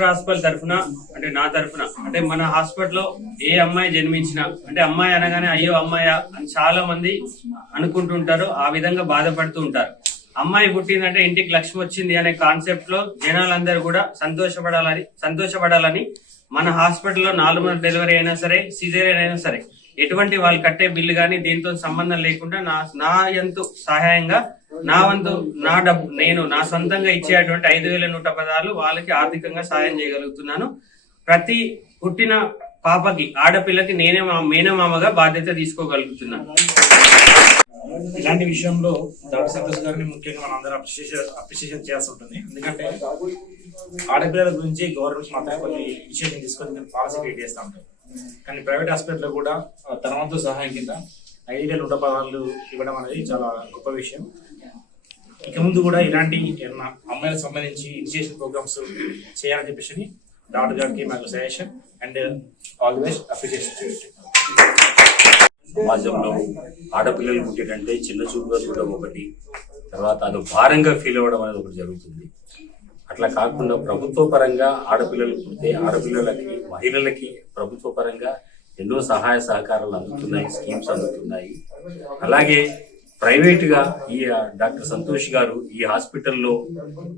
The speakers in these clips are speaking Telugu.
అక్షర హాస్పిటల్ తరఫున అంటే నా తరఫున అంటే మన హాస్పిటల్లో ఏ అమ్మాయి జన్మించినా అంటే అమ్మాయి అనగానే అయ్యో అమ్మాయా అని చాలా మంది అనుకుంటుంటారు, ఆ విధంగా బాధపడుతూ ఉంటారు. అమ్మాయి పుట్టిందంటే ఇంటికి లక్ష్మి వచ్చింది అనే కాన్సెప్ట్ లో జనాలందరూ కూడా సంతోషపడాలని మన హాస్పిటల్లో 4 మంది డెలివరీ అయినా సరే, సిజేరియన్ అయినా సరే, ఎటువంటి వాళ్ళు కట్టే బిల్లు కానీ దీంతో సంబంధం లేకుండా నా వంతు సహాయంగా నా వంతు నా డబ్బు నేను నా సొంతంగా ఇచ్చేటువంటి 5,116 వాళ్ళకి ఆర్థికంగా సహాయం చేయగలుగుతున్నాను. ప్రతి పుట్టిన పాపకి ఆడపిల్లకి నేనే మేనమామగా బాధ్యత తీసుకోగలుగుతున్నాను. ఇలాంటి విషయంలో డాక్టర్ సంతోష్ గారిని ముఖ్యంగా మనం అందరం అప్రిషియేషన్ చేయాల్సి ఉంటుంది. ఎందుకంటే ఆడపిల్లల గురించి గవర్నమెంట్ మాత్రం కొన్ని ఇనిషియేటివ్ తీసుకొని పాలసీ క్రియేట్ చేస్తూ ఉంటారు. కానీ ప్రైవేట్ హాస్పిటల్లో కూడా తన వంతు సహాయం కింద 5,116 ఇవ్వడం అనేది చాలా గొప్ప విషయం. ఇక ముందు కూడా ఇలాంటి అమ్మాయిలకు సంబంధించి ఇనిషియేషన్ ప్రోగ్రామ్స్ చేయాలని చెప్పేసి డాక్టర్ గారికి మాకు suggestion and all the best appreciation. సమాజంలో ఆడపిల్లలు పుట్టేటంటే చిన్న చూపుగా చూడడం ఒకటి, తర్వాత అది భారంగా ఫీల్ అవ్వడం అనేది ఒకటి జరుగుతుంది. అట్లా కాకుండా ప్రభుత్వ పరంగా ఆడపిల్లలు పుడితే ఆడపిల్లలకి మహిళలకి ప్రభుత్వ పరంగా ఎన్నో సహాయ సహకారాలు అందుతున్నాయి, స్కీమ్స్ అందుతున్నాయి. అలాగే ప్రైవేట్ గా ఈ డాక్టర్ సంతోష్ గారు ఈ హాస్పిటల్లో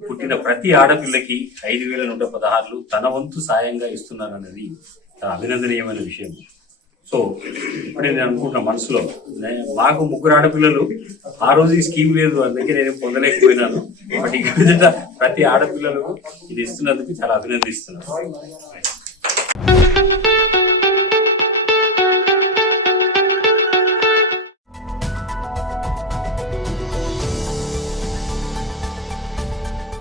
పుట్టిన ప్రతి ఆడపిల్లకి 5,116 తన వంతు సాయంగా ఇస్తున్నారు అనేది చాలా అభినందనీయమైన విషయం. సో ఇప్పుడే నేను అనుకుంటున్నా మనసులో, మాకు 3 ఆడపిల్లలు, ఆ రోజు ఈ స్కీమ్ లేదు, అందుకే నేను పొందలేకపోయినాను. బట్ ఇక్కడ ప్రతి ఆడపిల్లలకు ఇది ఇస్తున్నందుకు చాలా అభినందిస్తున్నాను.